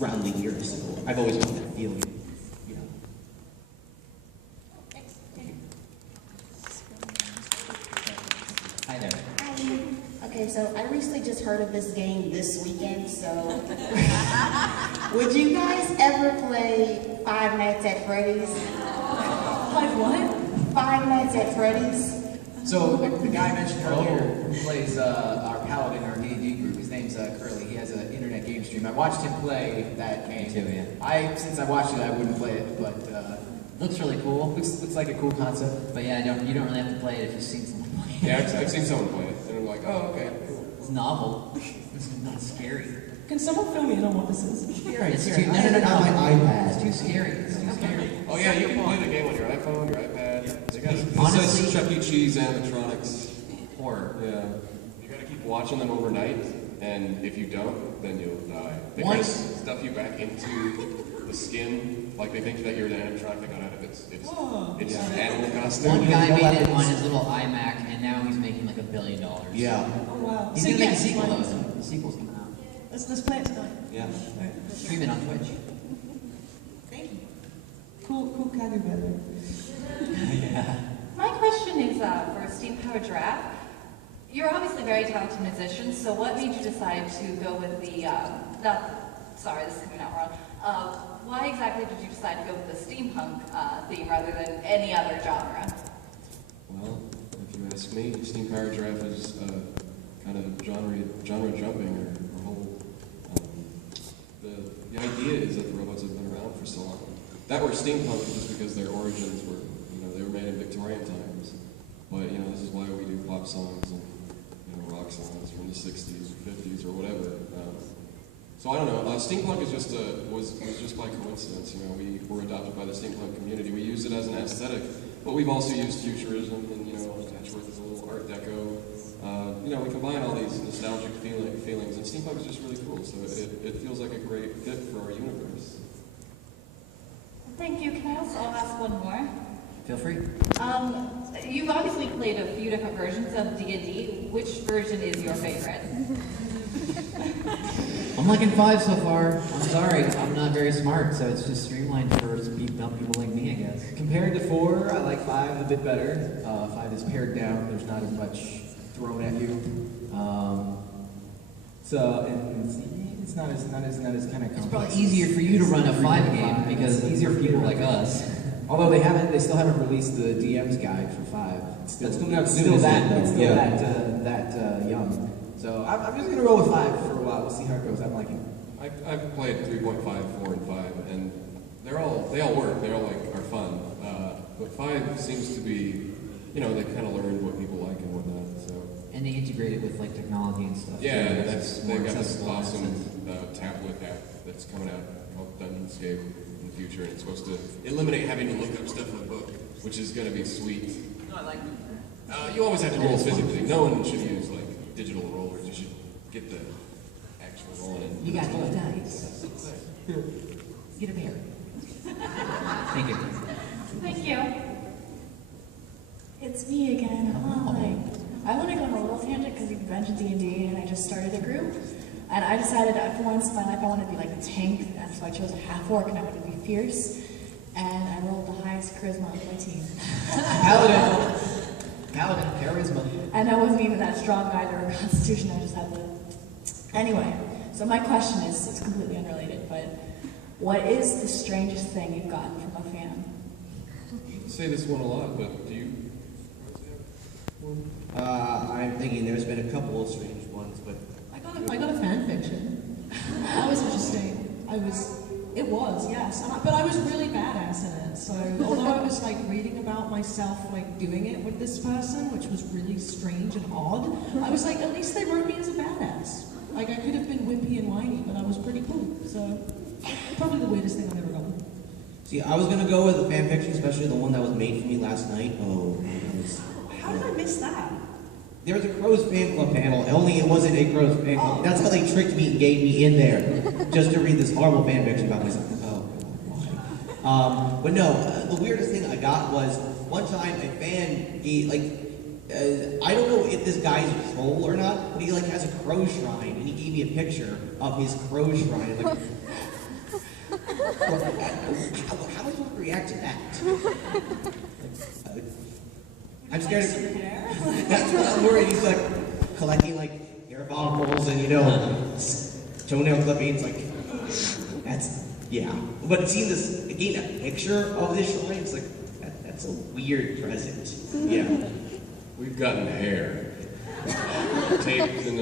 around the years. So I've always loved that feeling, you know. Hi there. Hi. Okay, so I recently just heard of this game this weekend, so would you guys ever play Five Nights at Freddy's? Play what? Five Nights at Freddy's? So the guy I mentioned earlier who plays our paladin, our D&D group, his name's Curly. He has an internet game stream. I watched him play that game. Me too, yeah. Since I watched it, I wouldn't play it, but Looks really cool. looks like a cool concept. But yeah, you don't really have to play it if you've seen someone play it. Yeah, I've seen someone play it, and I'm like, oh, okay, cool. It's novel. It's not scary. Can someone fill me in on what this is? It's It's too, too, on my iPad. It's too scary. It's too scary. Oh yeah, you can play the game on your iPhone, your iPad. You gotta, Honestly- it says Chuck E. Cheese animatronics. Horror. Yeah. You gotta keep watching them overnight, and if you don't, then you'll die. They One- kind of stuff you back into the skin, like they think that you're the animatronic that got out of it. It's animal costume. One guy made it on his little iMac, and now he's making like $1 billion. Yeah, Oh wow. He's So gonna make a yes, sequel why though. not? The sequel's coming out. Let's play it tonight. yeah. Right. Stream it on Twitch. Thank you. Cool carry better. My question is for Steam Power Giraffe. You're obviously very talented musicians, so what made you decide to go with the, sorry, this is coming out wrong. Why exactly did you decide to go with the steampunk theme rather than any other genre? Well, if you ask me, Steam Power Giraffe is kind of genre jumping or whole. The idea is that the robots have been around for so long. That were steampunk just because their origins were, they were made in Victorian times. But this is why we do pop songs and rock songs from the '60s, or '50s, or whatever. So I don't know. Steampunk is was just by coincidence. We were adopted by the steampunk community. We used it as an aesthetic, but we've also used futurism and Patchwork is a little Art Deco. We combine all these nostalgic feelings, and steampunk is just really cool. So it feels like a great fit for our universe. Thank you. Can I also ask one more? Feel free. You've obviously played a few different versions of D&D. Which version is your favorite? I'm liking 5 so far. I'm sorry, I'm not very smart, so it's just streamlined for dumb people like me, I guess. Compared to 4, I like 5 a bit better. 5 is pared down. There's not as much thrown at you. It's not as kind of complex. It's probably easier for you to run a 5 game because it's easier for people like us. Although they still haven't released the DM's guide for 5. It's still that young. So I'm just gonna roll with 5 for a while. We'll see how it goes. I'm liking it. I've played 3.5, 4, and 5, and they all work. They all are fun. But 5 seems to be, they kind of learned what people like and whatnot. So. And they integrate it with technology and stuff. Yeah, so they've got this accessible awesome and tablet app that's coming out called Dungeonscape in the future, and it's supposed to eliminate having to look up stuff in a book, which is going to be sweet. No, I like it. You always have to roll physically. No one should use digital rollers. You should get the actual rolling. You got those dice. Get a beer. Thank you. Thank you. It's me again. Hi. I want to go on a little tangent because you've mentioned D&D and I just started a group. And I decided that for once in my life I wanted to be like a tank, and so I chose a half-orc and I wanted to be fierce. And I rolled the highest charisma on my team. Paladin, charisma. And I wasn't even that strong either, or constitution, I just had the... Anyway, so my question is, it's completely unrelated, but what is the strangest thing you've gotten from a fan? You say this one a lot, but do you? I'm thinking there's been a couple of strange ones, but I got a fan fiction. That was interesting. Yes. But I was really badass in it. So although I was reading about myself doing it with this person, which was really strange and odd, I was at least they wrote me as a badass. I could have been wimpy and whiny, but I was pretty cool. So probably the weirdest thing I've ever gotten. see, I was gonna go with the fan fiction, especially the one that was made for me last night. Oh, man, How did I miss that? there was a Crows fan club panel, only it wasn't a Crows fan club. That's how they tricked me and gave me in there, just to read this horrible fan fiction about myself. Oh, why? But no, the weirdest thing I got was, one time a fan, I don't know if this guy's a troll or not, but he has a crow shrine, and he gave me a picture of his crow shrine. How would you react to that? I'm scared. That's what I'm worried. He's like collecting like hair follicles and toenail clippings. Like yeah. But seeing this, again, a picture of this shrine, it's like that's a weird present. Yeah. We've gotten hair taped in the